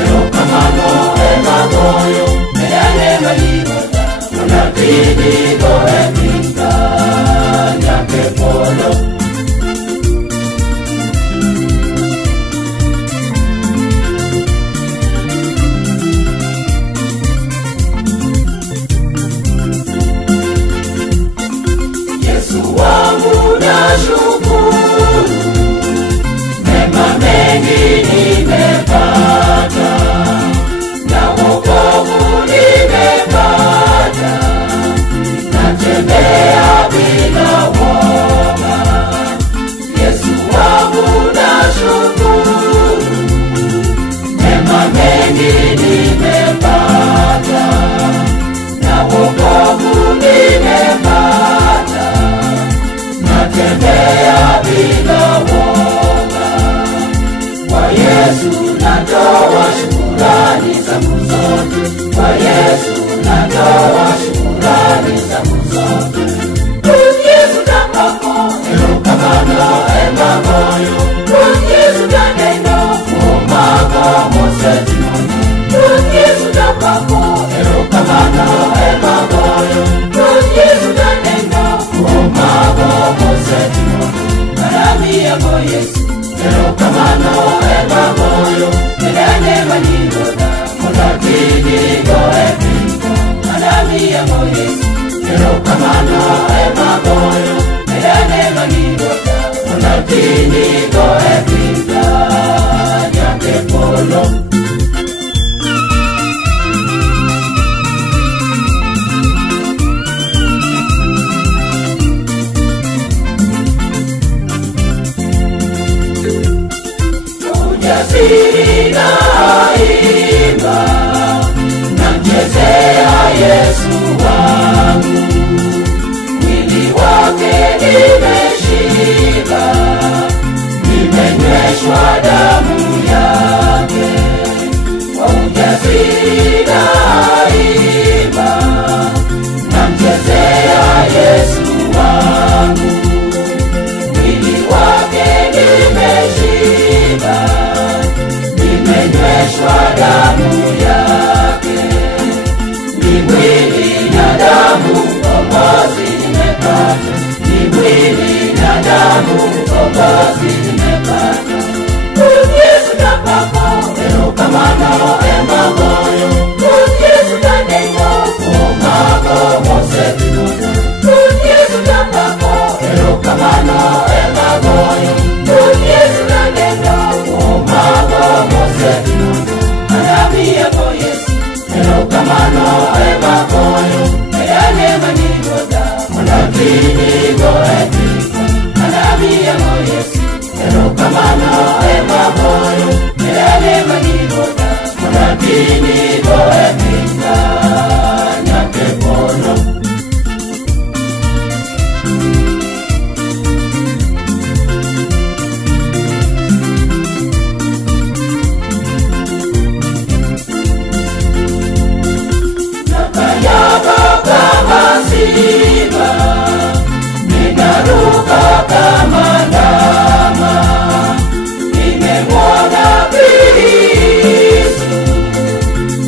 erokamano emagoyo medane maligoda monatini goe pinga nyake polo. Yesu wangu nashukuru, mema mengi nimepata, na wokovu nimepata, natembea bila woga. Yesu wangu nashukuru, mema mengi nimepata, na wokovu nimepata, natembea bila woga. Kwa Yesu natoa shukrani zangu zote, kwa Yesu natoa shukrani zangu zote. Yesu tapako erokamano emagoyo, Yesu taneno kumago mosetimono. Yesu tapako erokamano emagoyo, Yesu taneno kumago mosetimono. Marami yako Yesu erokamano emagoyo medane manigoda monatini goe pinga. Marami yako Yesu erokamano emagoyo medane manigoda monatini goe pinga nyake polo. Ujasiri naimba, namchezea Yesu wangu, mwili wake nimeshiba, nimenyweshwa damu yake. Kwa ujasiri naimba, namchezea Yesu wangu, mwili wake nimeshiba, nimenyweshwa damu yake. Ni mwili na damu kombozi nimepata, ni mwili na damu kombozi nimepata. Yesu tapako erokamano emagoyo, Yesu taneno kumago mosetimono. Yesu tapako erokamano emagoyo, Yesu taneno kumago mosetimono. Marami yako Yesu erokamano emagoyo medane manigoda monatini goe pinga. Marami yako Yesu erokamano emagoyo medane manigoda monatini goe pinga nyake polo. Simba, ninaruka kama ndama, nimemwona Kristo,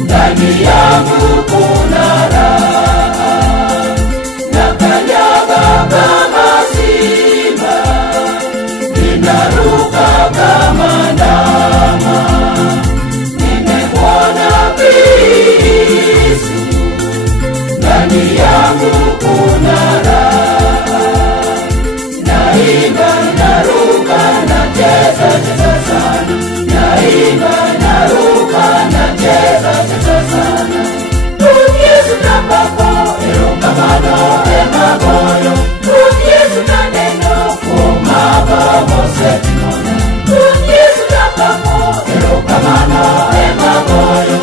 ndani yangu kuna raha. Nakanyaga kama simba, ninaruka kama ndama, nimemwona Kristo, ndani yangu kuna raha. Naimba, naruka, nacheza cheza sana, naimba, naruka, nacheza cheza sana. Yesu tapako erokamano emagoyo, Yesu taneno kumago mosetimono. Yesu tapako erokamano emagoyo,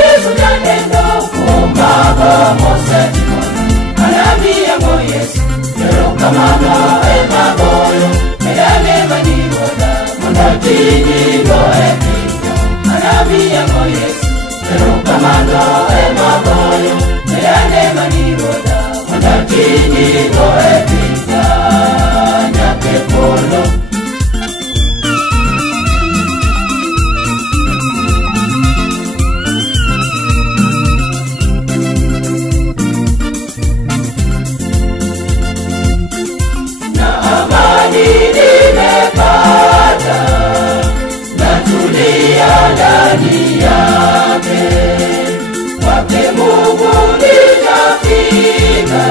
Yesu taneno kumago mosetimono. Marami yako Yesu erokamano emagoyo medane manigoda monatini goe pinga. Marami yako Yesu erokamano emagoyo medane manigoda monatini goe pinga nyake polo. ndani yake, kwake Mungu nitafika,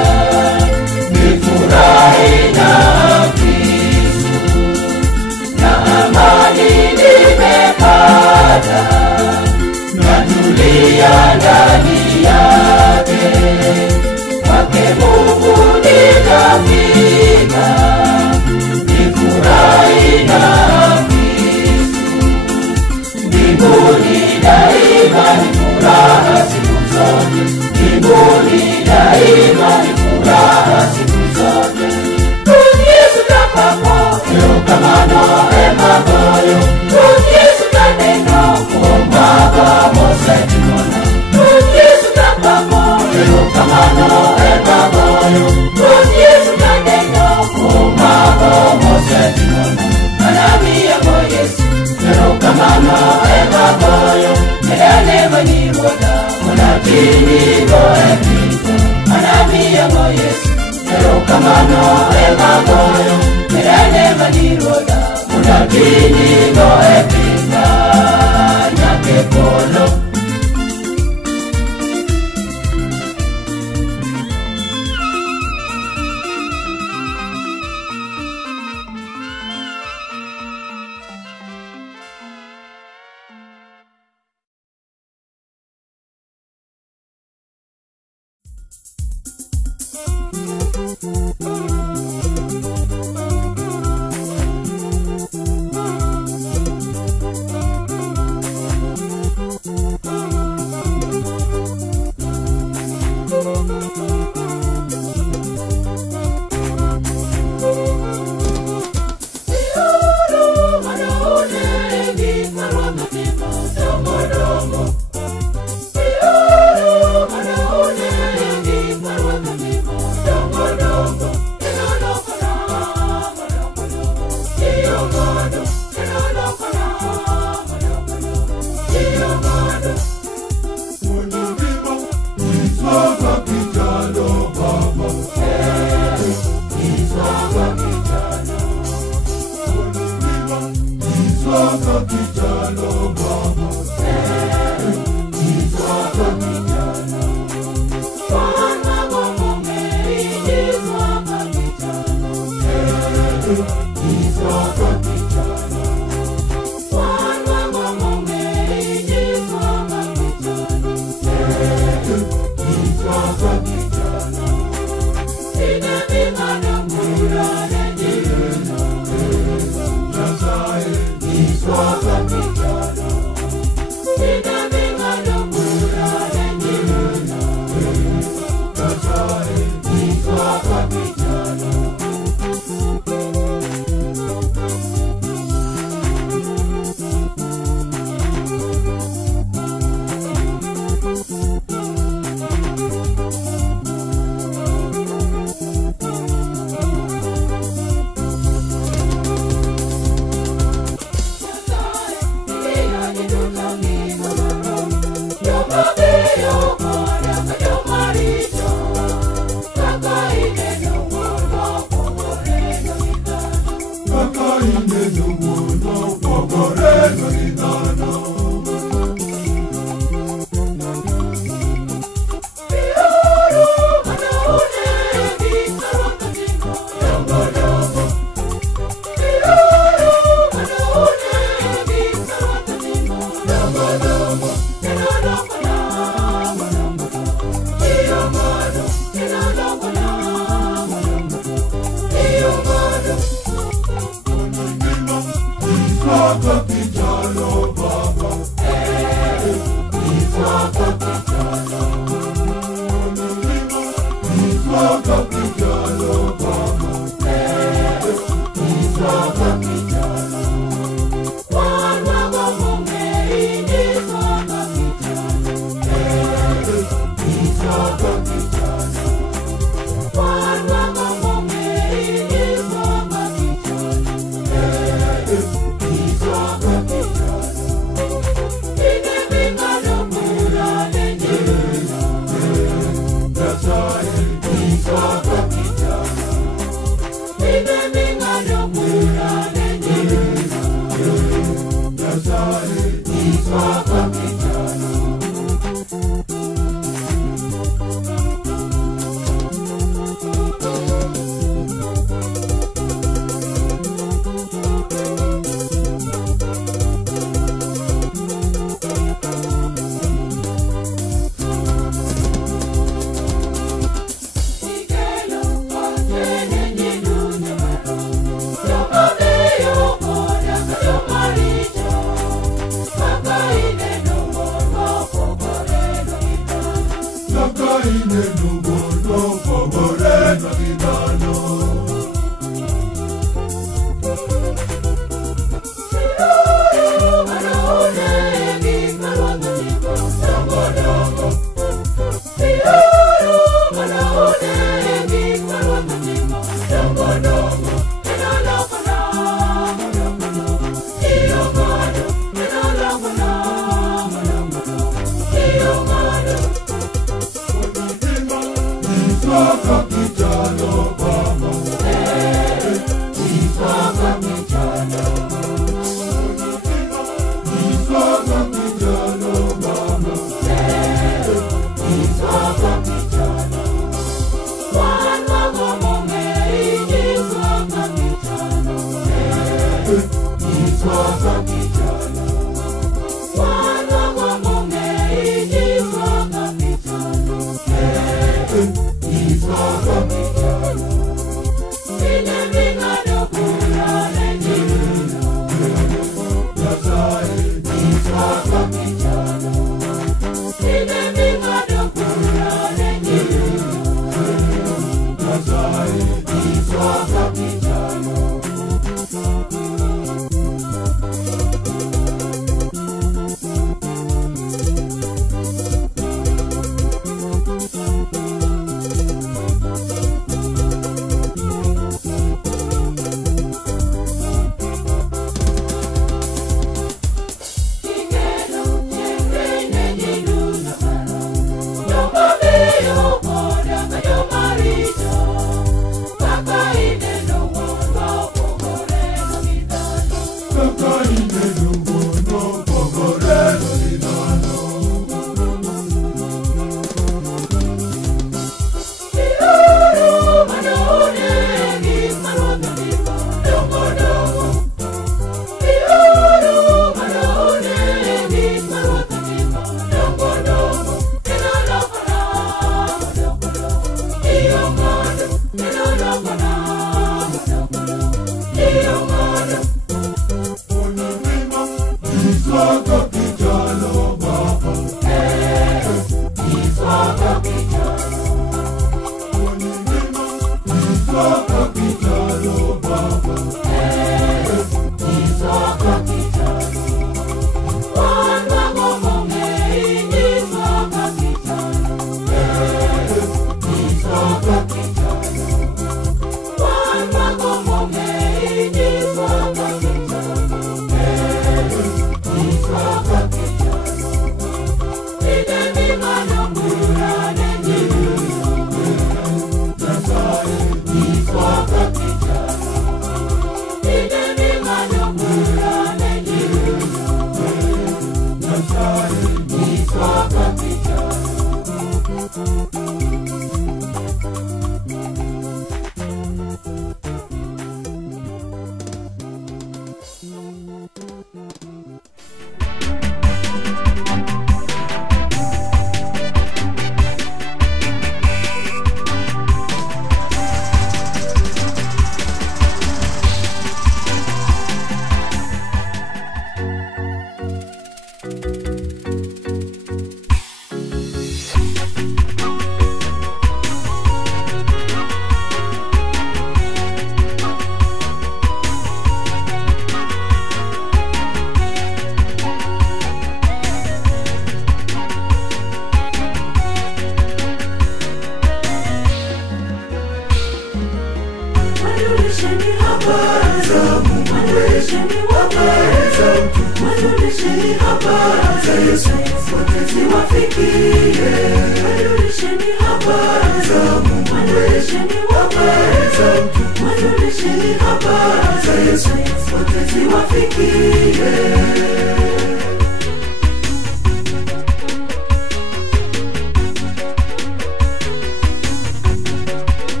nifurahi na Kristo, na amani nimepata, natulia ndani yake, kwake Mungu nitafika, nifurahi na Kristo. Mbinguni daima ni furaha siku zote, mbinguni daima ni furaha siku zote. Yesu tapapo leo kama Noema moyo, Yesu taneno kuomba Mose kimona. Yesu tapapo leo kama Noema moyo, Yesu taneno kuomba Mose kimona. Anamia mo Yesu leo kama Noema moyo, medane manyiroda monatini goepiko. Anamia mo Yesu leo kama Noema moyo, medane manyiroda monatini goepiko. Nyake polo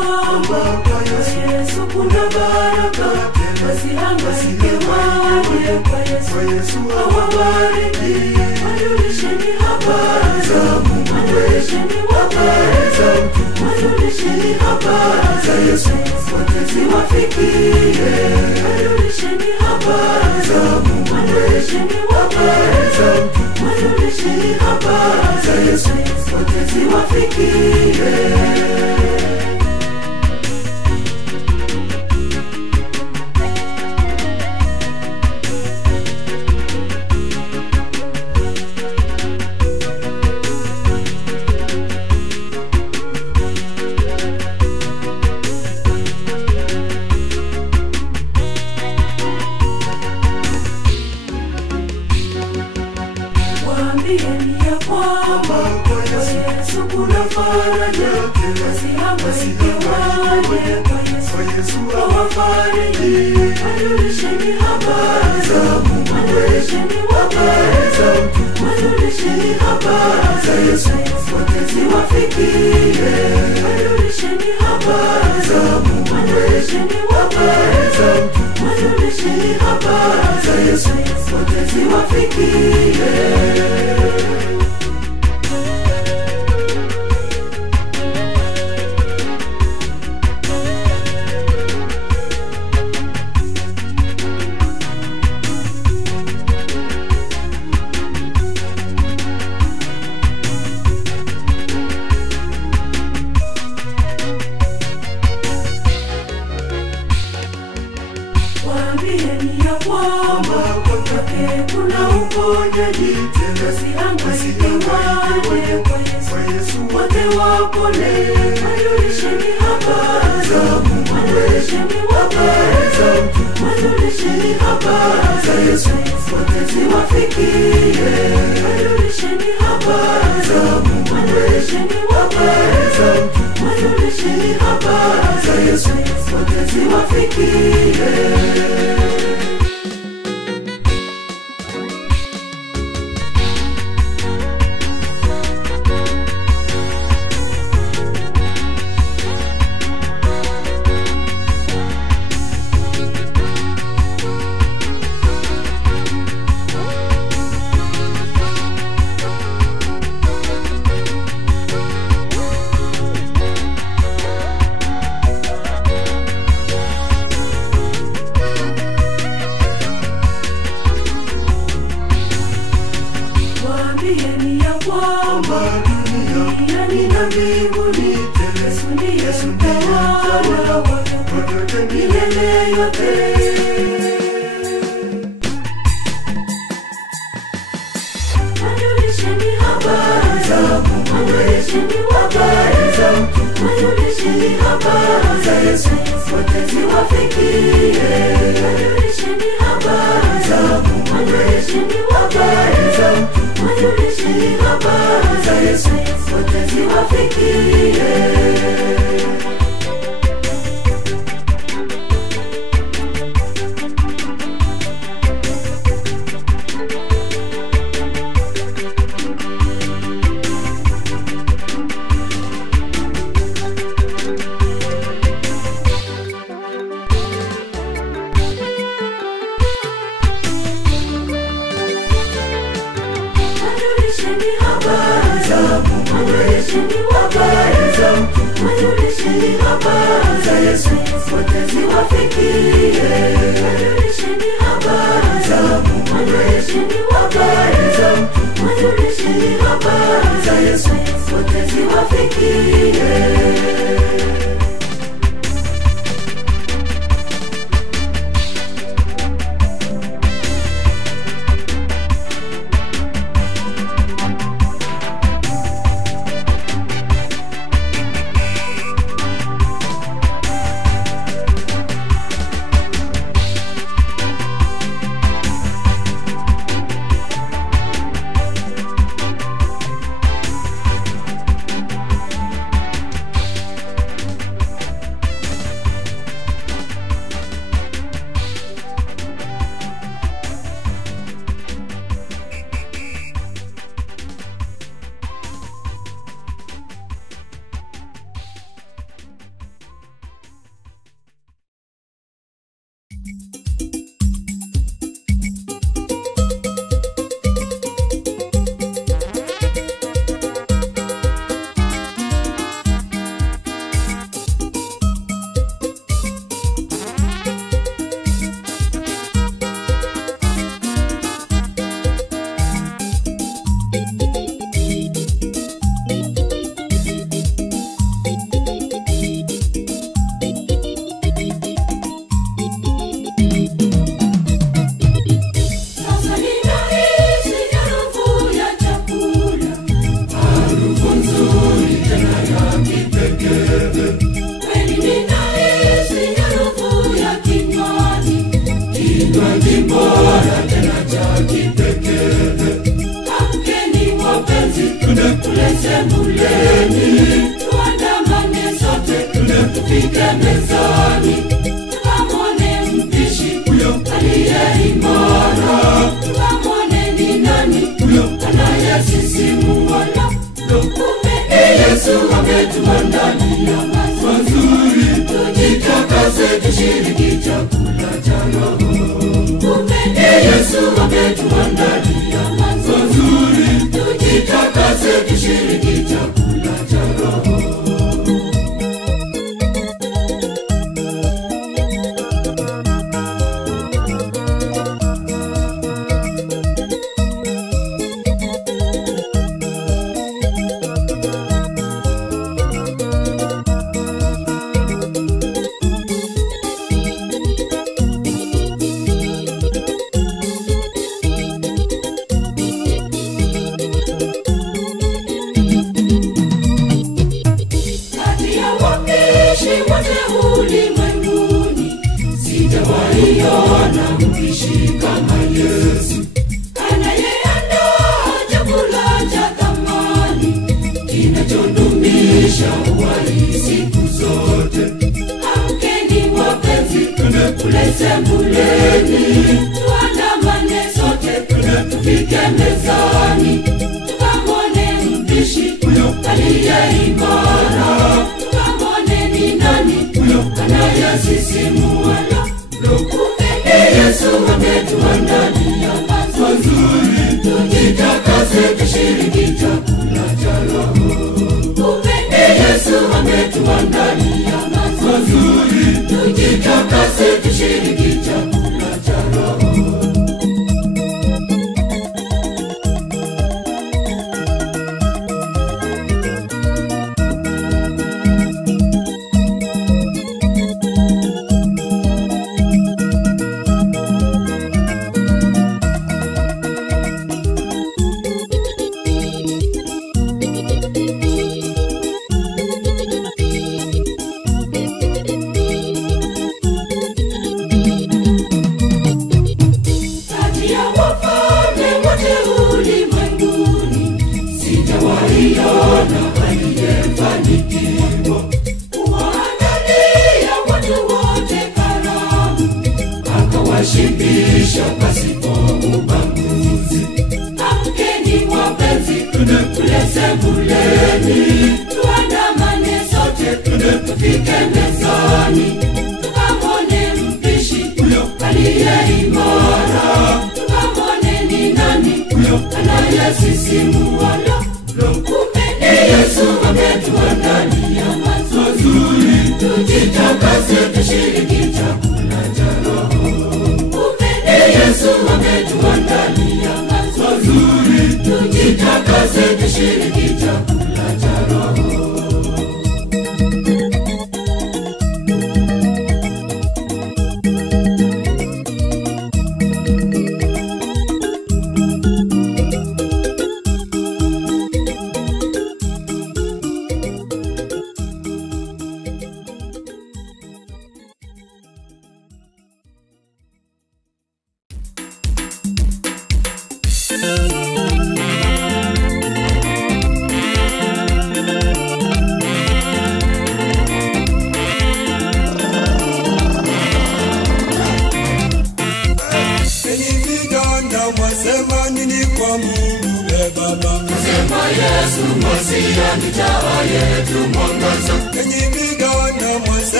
kwamba kwa Yesu kuna baraka, wasihangaike waje kwa Yesu awabariki. Wajulisheni habari za Mungu, wajulisheni habari za Mungu, wajulisheni habari za Yesu wote ziwafikie. Wajulisheni habari za Mungu, wajulisheni habari za Mungu, wajulisheni habari za Yesu wote ziwafikie. Waambieni ya kwamba kwa Yesu kuna faraja, wasihangaike waje kwa Yesu awafariji. Wajulisheni habari za Mungu, wajulisheni habari za Mungu, wajulisheni habari za Yesu wote ziwafikie. Wajulisheni habari za Mungu, wajulisheni habari za Mungu, wajulisheni habari za Yesu wote ziwafikie. Waambieni ya kwamba kwake kuna uponyaji, wasihangaike waje kwa Yesu wote wapone. Wajulisheni habari za Mungu, wajulisheni habari za Mungu, wajulisheni habari za Yesu wote ziwafikie. Wajulisheni habari za Mungu, wajulisheni habari za Mungu, wajulisheni habari za Yesu wote ziwafikie. Waambieni ya kwamba duniani na mbinguni Yesu ndiye mtawala wa milele yote. Wajulisheni habari za Mungu, wajulisheni habari za Mungu, wajulisheni habari za Yesu wote ziwafikie. Wajulisheni habari za Mungu, wajulisheni habari za Mungu, wajulisheni habari za Yesu wote ziwafikie. Wajulisheni habari za Mungu, wajulisheni habari za Mungu, wajulisheni habari za Yesu wote ziwafikie. Wajulisheni habari za Mungu, wajulisheni habari za Mungu, wajulisheni habari za Yesu wote ziwafikie. mbeleni, tuandamane sote, tufike mezani, tukamwone mpishi aliye imara, tukamwone ni nani anayesisimua. Kumbe Yesu ametuandalia mazuri, tujitakase tushiriki chakula cha Roho. Kumbe Yesu ametuandalia mazuri, tujitakase tushiriki chakula cha Roho.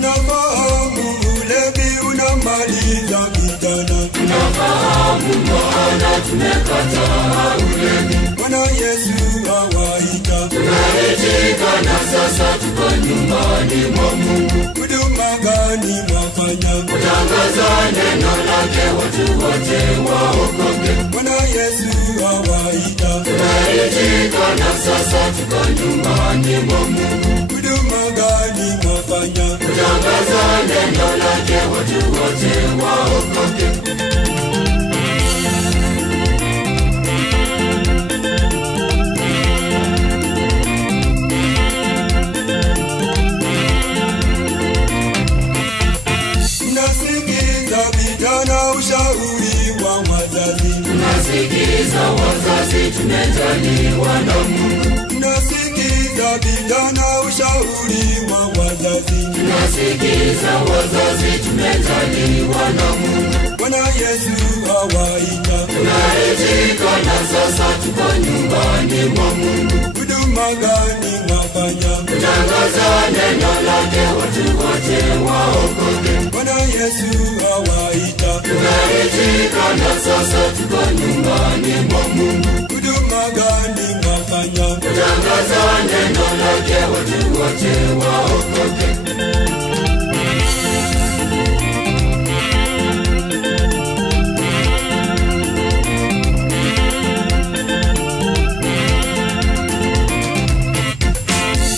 Nafahamu ulevi unamaliza nyumbani mwa Mungu. Huduma gani mwafanya? Kutangaza neno lake watu wote waokoke. Bwana Yesu awaita. Tunaitika na sasa tuko nyumbani mwa Mungu. Huduma gani mwafanya? Kutangaza neno lake watu wote waokoke. Tunasikiza vijana ushauri wa wazazi. Tunasikiza wazazi tumejaliwa na Mungu. Tunasikiza vijana ushauri wa wazazi. Tunasikiza wazazi tumejaliwa na Mungu. Bwana Yesu awaita. Tunaitika na sasa tuko nyumbani mwa Mungu. Huduma gani mwafanya? Kutangaza neno lake watu wote waokoke. Bwana Yesu awaita. Tunaitika na sasa tuko nyumbani mwa Mungu. Huduma gani mwafanya? Kutangaza neno lake watu wote waokoke.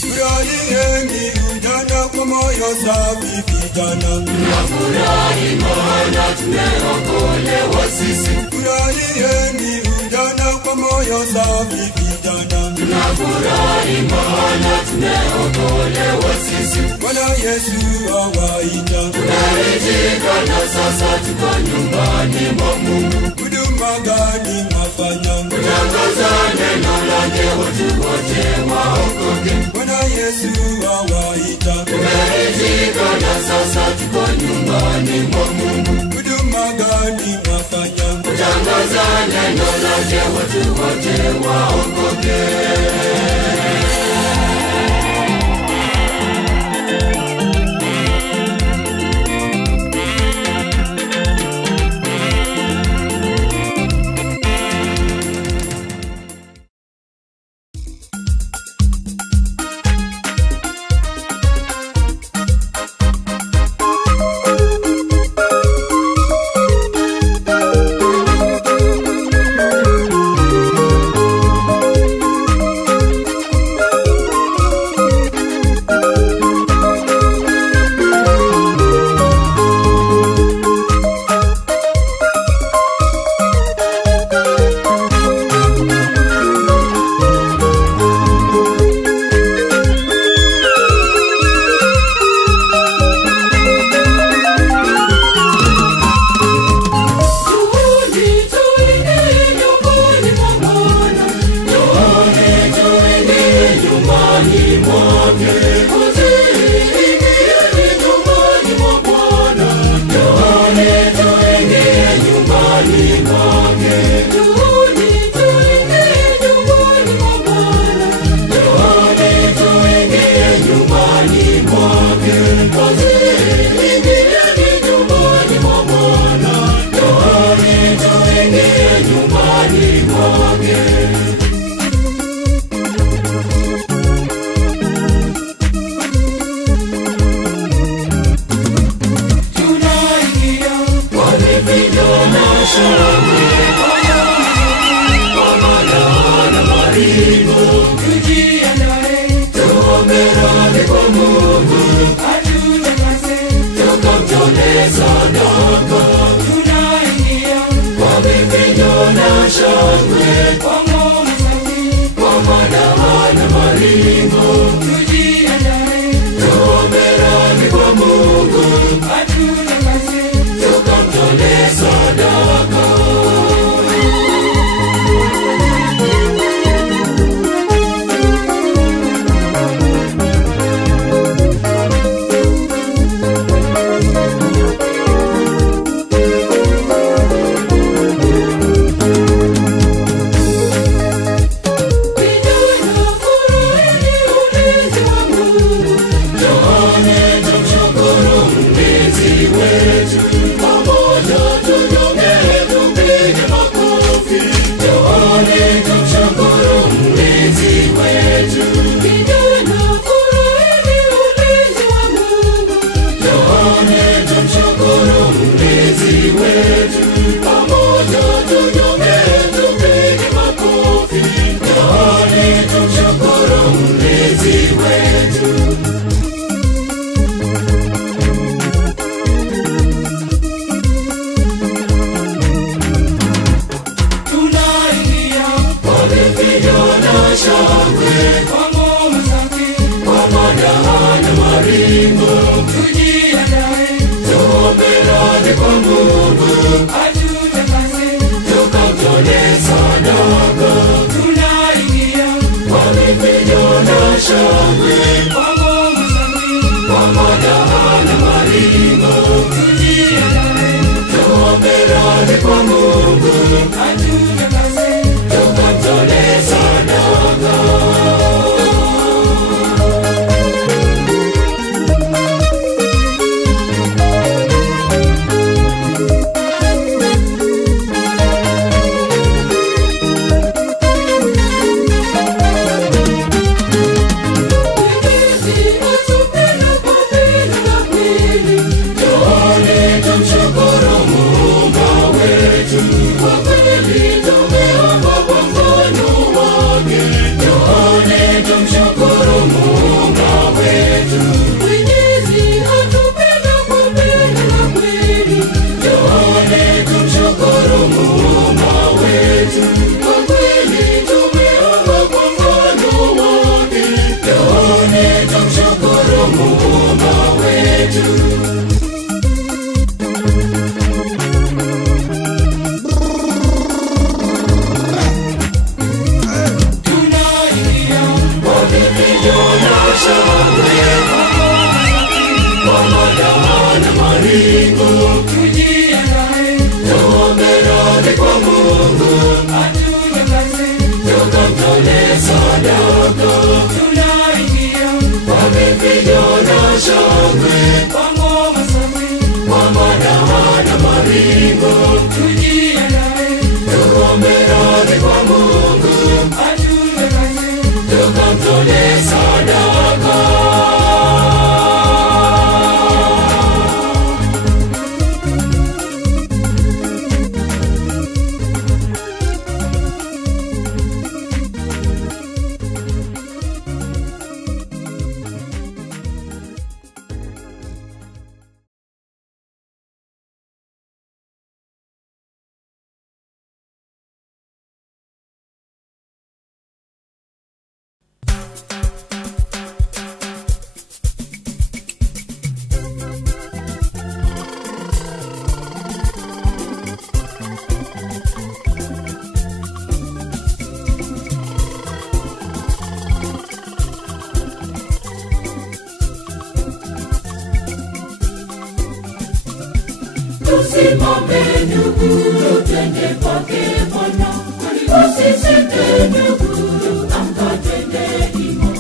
Furahieni ujana kwa moyo safi vijana. Tunafurahi maana tumeokolewa sisi. Furahieni ujana kwa moyo safi vijana. Tunafurahi maana tumeokolewa sisi. Bwana Yesu awaita. Tunaitika na sasa tuko nyumbani mwa Mungu. Huduma gani mwafanya? Kutangaza neno lake watu wote waokoke. Bwana Yesu awaita. Tunaitika na sasa tuko nyumbani mwa Mungu. Huduma gani mwafanya? Kutangaza neno lake watu wote waokoke. madaha na maringo, tujiandae, tuombe radhi kwa Mungu, atutakase, tukamtolee sadaka. Tunaingia kwa vifijo na shangwe, kwa ngoma safi, kwa madaha na maringo, tujiandae, tuombe radhi kwa Mungu, atutakase, tukamtolee sadaka. Tusimame ndugu, twende kwake Bwana, usisite ndugu, amka twende hima.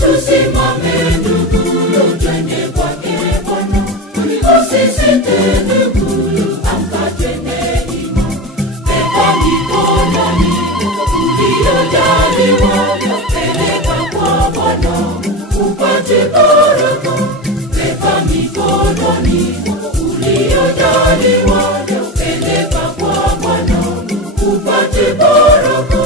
Tusimame ndugu, twende kwake Bwana, usisite ndugu, amka twende hima. Beba mikononi uliyojaliwa, peleka kwa Bwana upate baraka. Beba mikononi uliyojaliwa, peleka kwa Bwana upate baraka.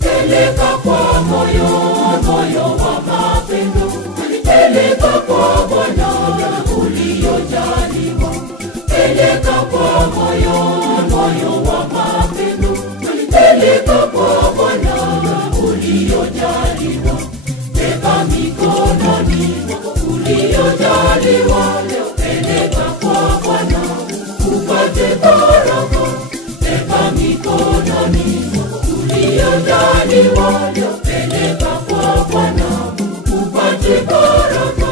Peleka kwa moyo wa mapendo, peleka kwa Bwana uliyojaliwa. Peleka kwa moyo wa mapendo, peleka kwa Bwana uliyojaliwa. Beba mikononi uliyojaliwa, peleka kwa Bwana upate baraka. Beba mikononi uliyojaliwa, peleka kwa Bwana upate baraka.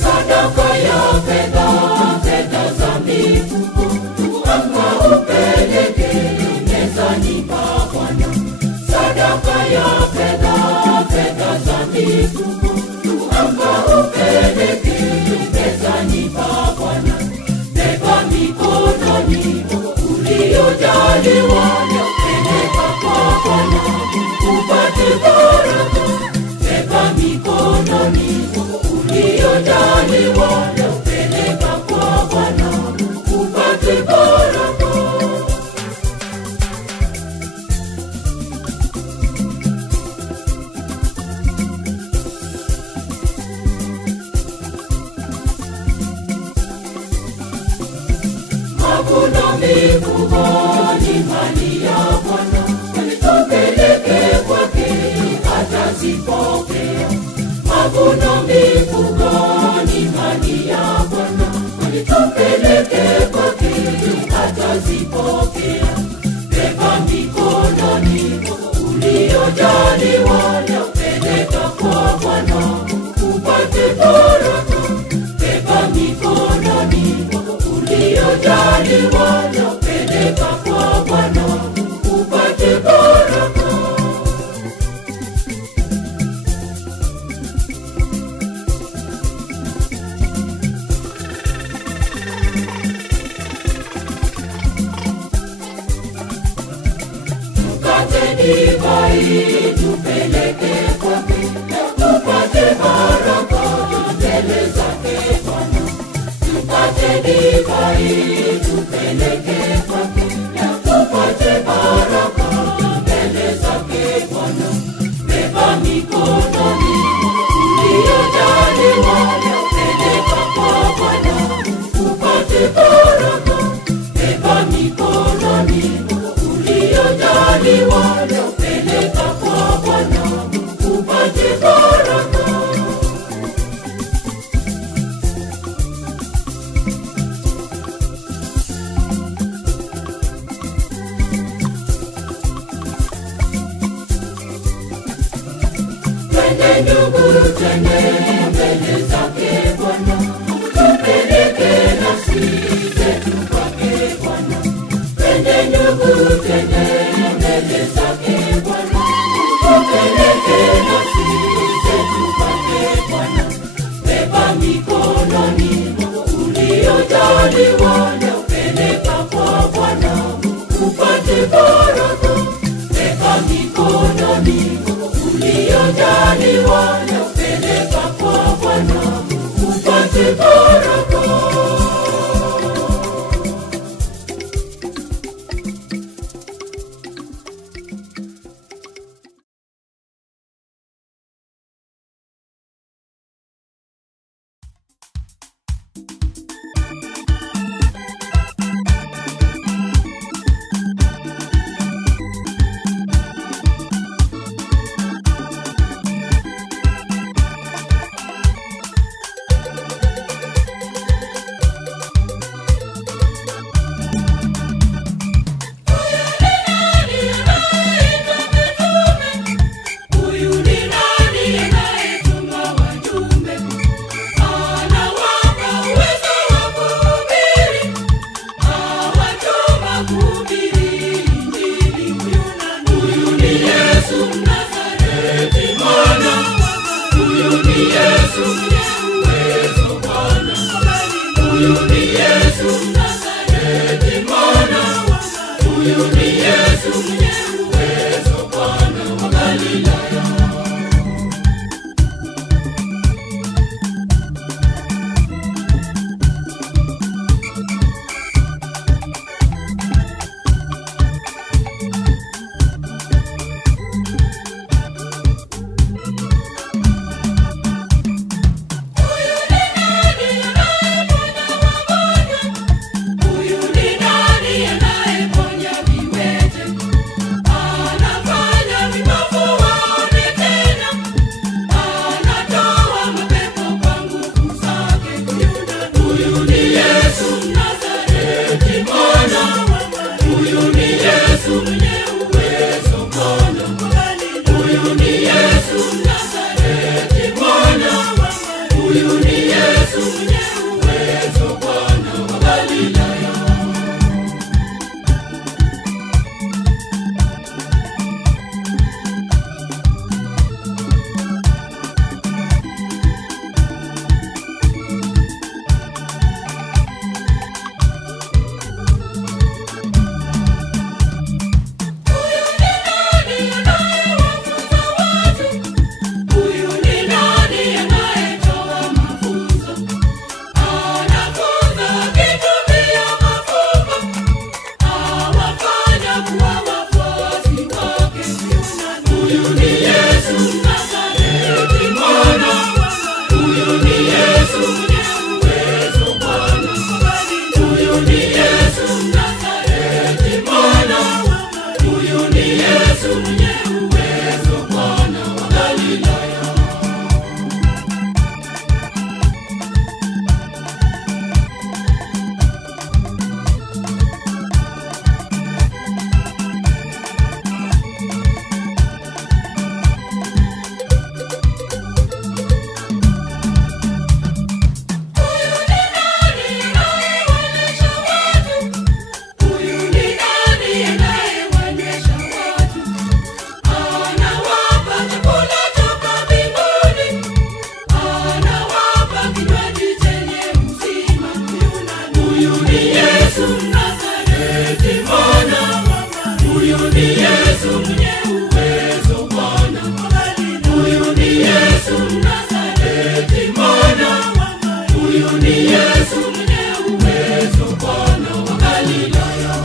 Sadaka ya fedha za mifuko, amka upeleke mezani pa Bwana. Sadaka ya fedha za mifuko, amka upeleke mezani pa Bwana. Beba mikononi uliyojaliwa, peleka kwa Bwana upate baraka. Beba mikononi uliyojaliwa, peleka kwa Bwana mavuno mifugoni mali ya Bwana, tupeleke kwake atazipokea. Mavuno mifugoni mali ya Bwana, tupeleke kwake atazipokea. Beba mikononi uliojaliwa na peleka kwa Bwana upate baraka. Beba mikononi uliojaliwa na peleka kwa Bwana upate baraka. Divai tupeleke kwake tupate baraka mbele zake Bwana. Tupate divai tupeleke kwake tupate baraka mbele zake Bwana. Beba mikononi uliojaliwa na peleka kwa Bwana upate baraka. Beba mikononi uliojaliwa na peleka kwa Bwana upate baraka. Twende ndugu, twende mbele zake Bwana, tupeleke nafsi zetu kwake Bwana. Twende ndugu, twende mbele zake Bwana, tupeleke nafsi zetu kwake Bwana. Beba mikononi uliojaliwa na peleka kwa Bwana upate baraka. Beba mikononi uliojaliwa na peleka kwa Bwana upate baraka. Anafunza kitu ni Yesu Mnazareti, Bwana. Huyu ni Yesu mwenye uwezo, Bwana. Huyu ni Yesu Mnazareti, Bwana. Huyu ni Yesu mwenye uwezo, Bwana wa Galilaya.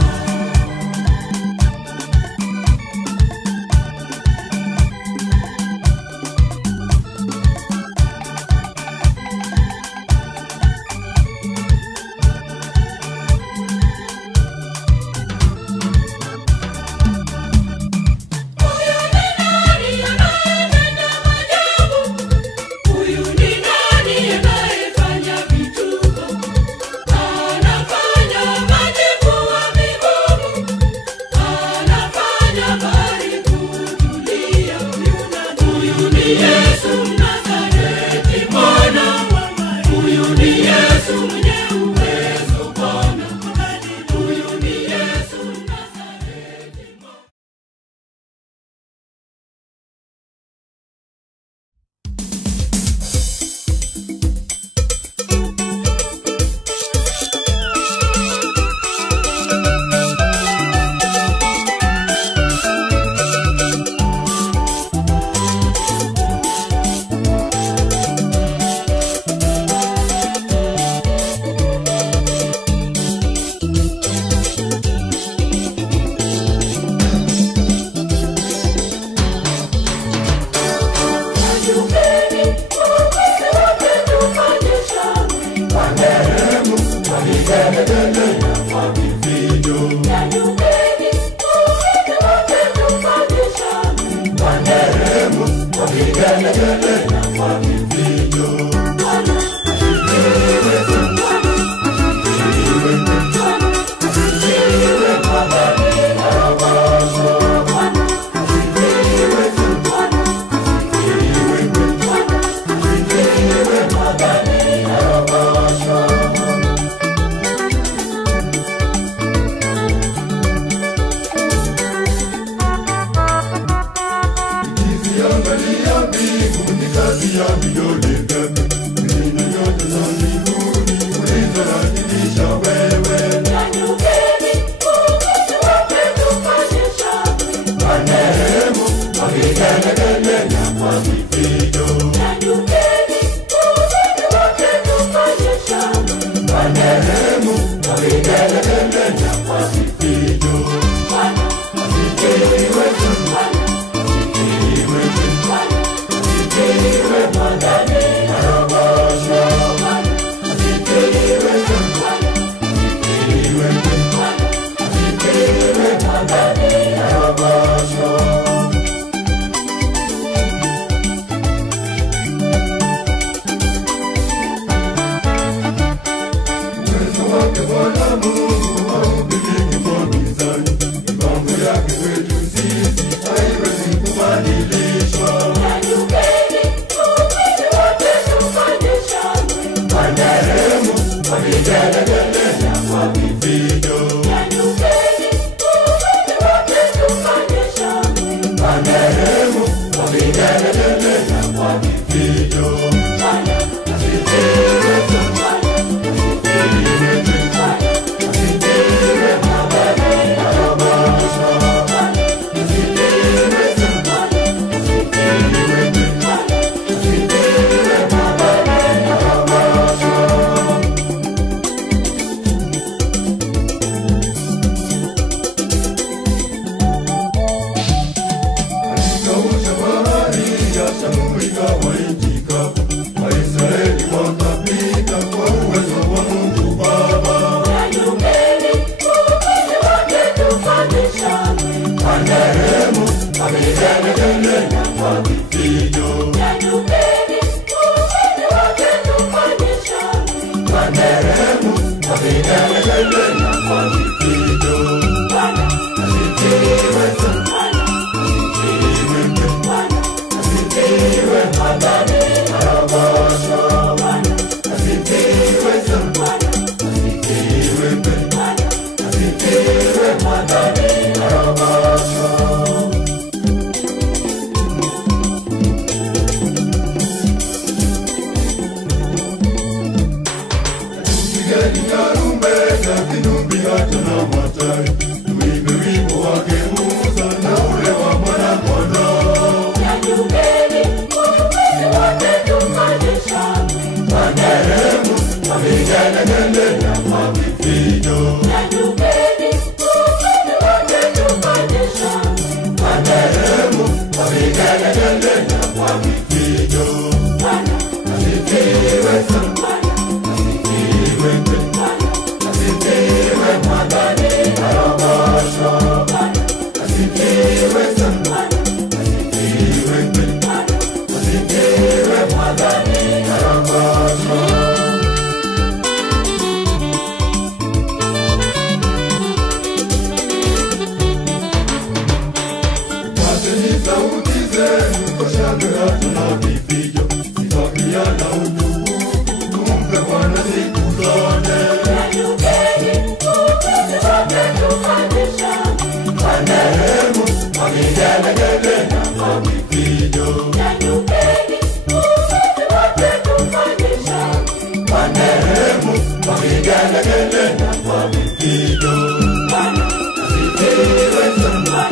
Rumbe Eza kinubi hata na matai tuimbe wimbo wake Musa na ule wa mwana kondoo. Nyanyukeni waumini wote tufanye shangwe kwa nderemo, Kwa vigelegele na kwa vifijo. nyanyukeni waumini wote tufanye shangwe Kwa nderemo, kwa vigelegele na kwa vifijo. Bwana Asifiwe sana, Bwana asifiwe Bwana, asifiwe Mwadhani Arabasha. Asifiwe sana, asifiwe Bwana, asifiwe Mwadhani Arabasha. Pateni sauti zenu kwa shangwe hata na vifijo, sifa pia na utukufu tumpe Bwana siku zote. Nyanyukeni waumini wote tufanye shangwe Kwa nderemo, kwa vigelegele na kwa vifijo. Nyanyukeni waumini wote tufanye shangwe Kwa nderemo, kwa vigelegele na kwa vifijo. Bwana Asifiwe sana,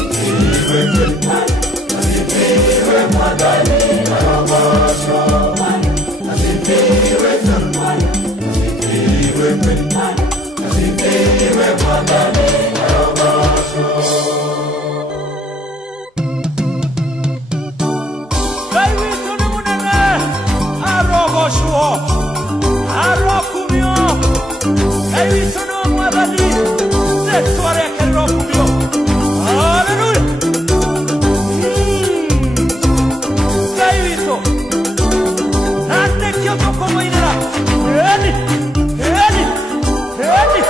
asifiwe Bwana, asifiwe Mwadhani Arabasha. Asifiwe sana, asifiwe Bwana, asifiwe Mwadhani Arabasha. Kaiwituni munene arogoshuo arokumio kaiwituni omwadhani setwarekerera okumio. Haleluya. Kaiwito natekio tokomoinera eni eni eni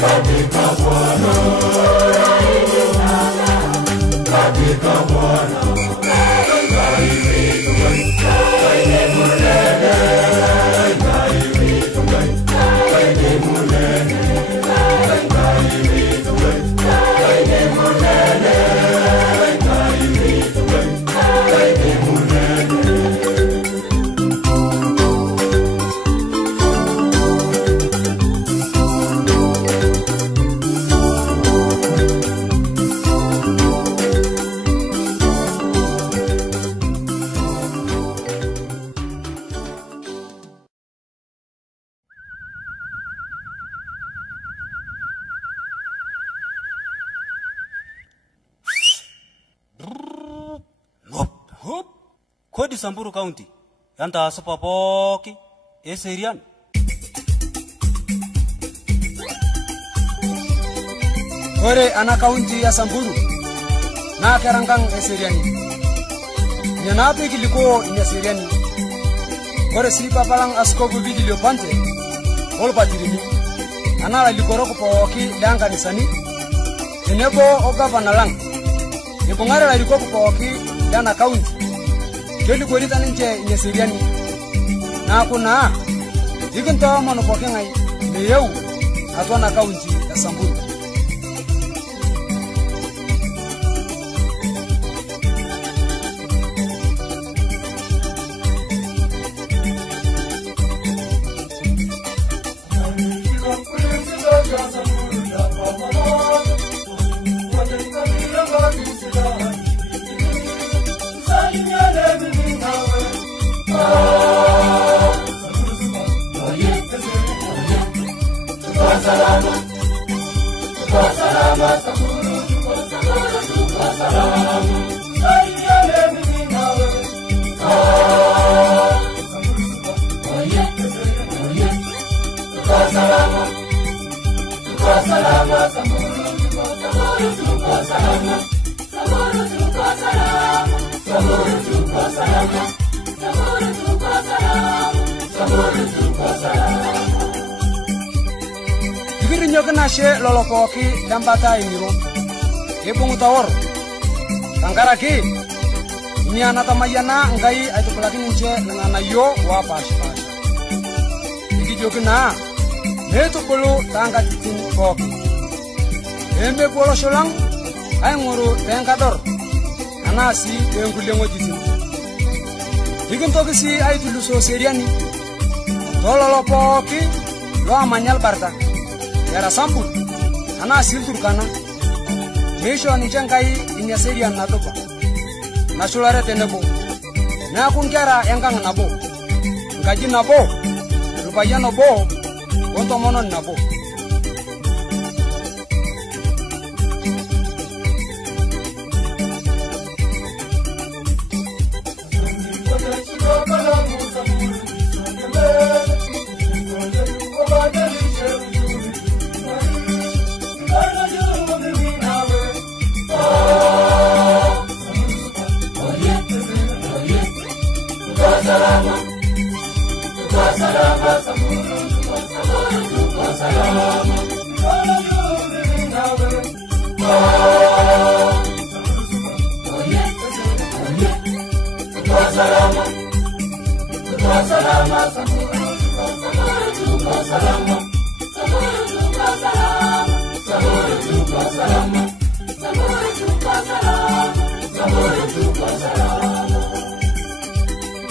Katika Bwana, katika Bwana, Kodi Samburu County yanta asapa poki eserian Ore ana kaunti ya Samburu na kerangkang eseriani nyanapi kiliko inyaseriani. Ore si papalang askobu bigilio pante ol patirini anala likoroko pooki leankanisani tenebo o gavana lang ibungare la likoko pooki lena kaunti kelikorita ninche inyaseriani na kuna ikinto mono pooki ngai meyeu atwa na kaunti ya Samburu. Ikirinyoki nashe lolo pooki lembata emiro ibung'uta wor tankaraki nia natamayiana Enkai aitubulaki ninche irng'anayio oopaashipaasha. Ikijoki naa meitubulu toonkatitin pooki peemepuo olosho lang' aing'oru teenkador anaa sii teenkulie ng'ojitin. Ikintoki sii aitulusoo seriani toololo pooki loomanya Alberta era Sambur anaa sii Turkana meisho ninche Enkai ina serian nadupa nashulare tenebo neaku nkera enkang' nabo nkaji nabo irpayian obo ontomononi nabo.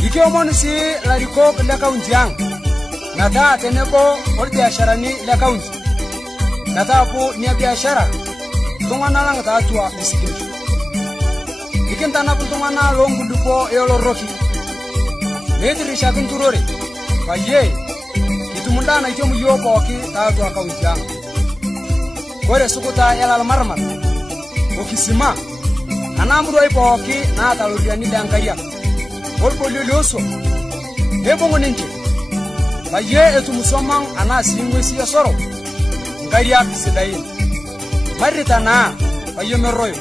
Ikiomoni si larikok le kaunti ang' nataa tenebo orbiasharani le kaunti nataapu nia biashara iltung'ana lang' taatua misikinisho. Ikintanap iltung'ana loonkulupo eoloroki meitirishaki nturore payie kitum ndaa naitemu yiok pooki taatua kaunti ang'. Kore sukuta elalmarmar okisima anaa muruai pooki naata loriani le nkariak olbolio lioswam neibung'u ninche payie etum somang' anaa sii ng'uesi esoro nkariak sidain marita naa payie merroyo.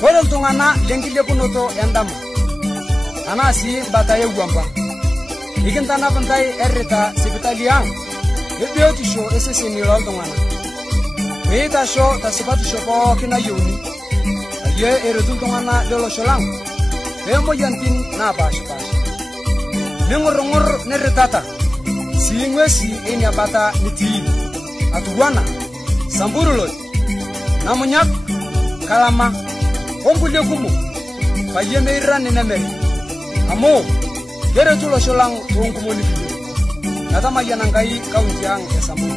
Kore iltung'ana lenkilepunoto endama anaa sii bata ewuamba ikintanap ntai errita sipitali ang' ebiotisho eseseni looltung'ana peitasho tasipatisho pooki nayieuni payie eretu iltung'ana lolosho lang' peemoyiaritin naapaashipaasha ning'urrung'urr nirritata sii ng'uesi enia bata nitii atuwana Samburuloi Namunyak Kalama onkulie kumok payie meirrani nemeri amu keretu olosho lang' toonkumoni kulie natamayiana Enkai kaunti ang' e Samburu.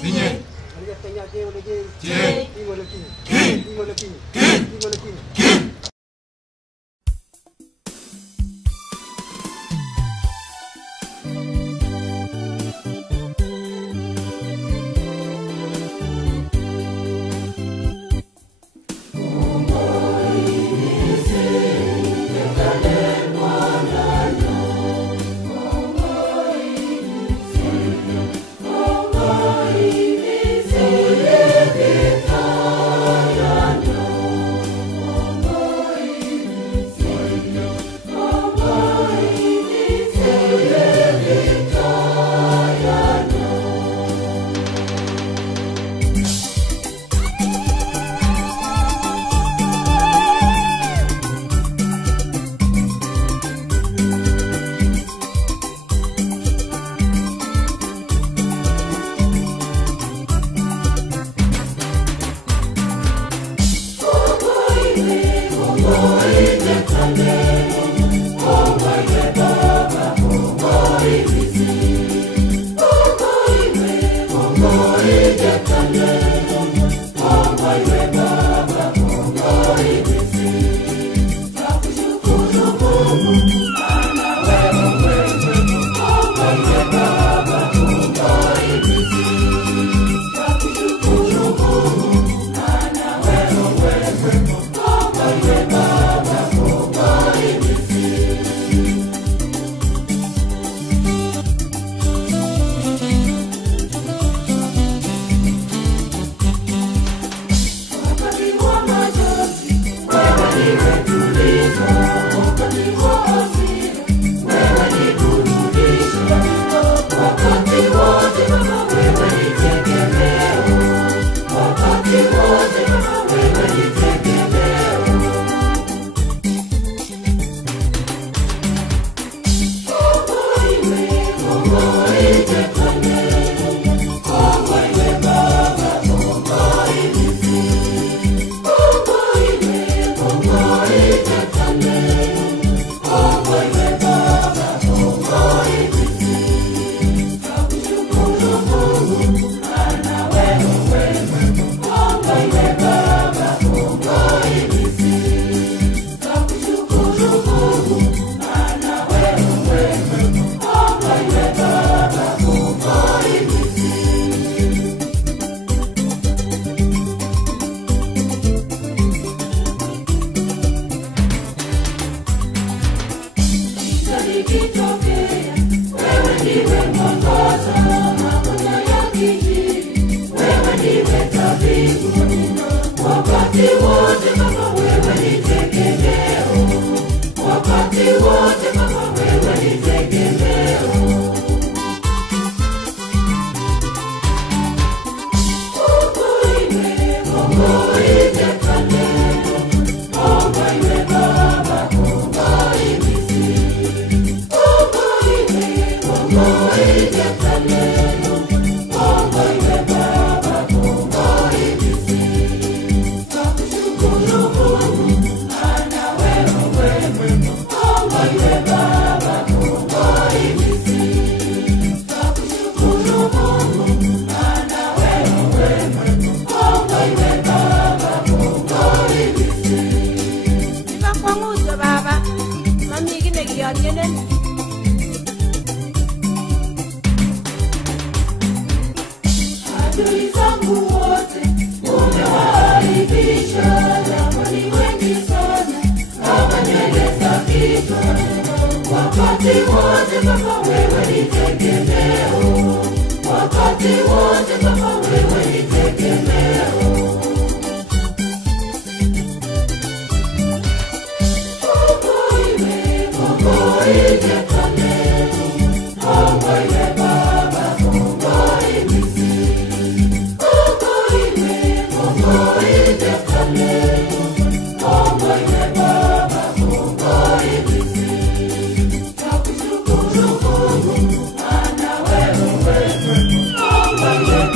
Sinye.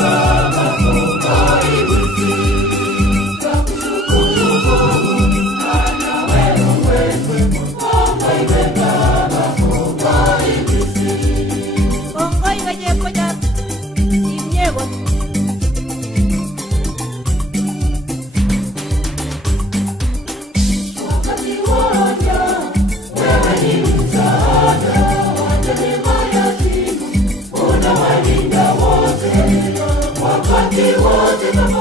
Baba wote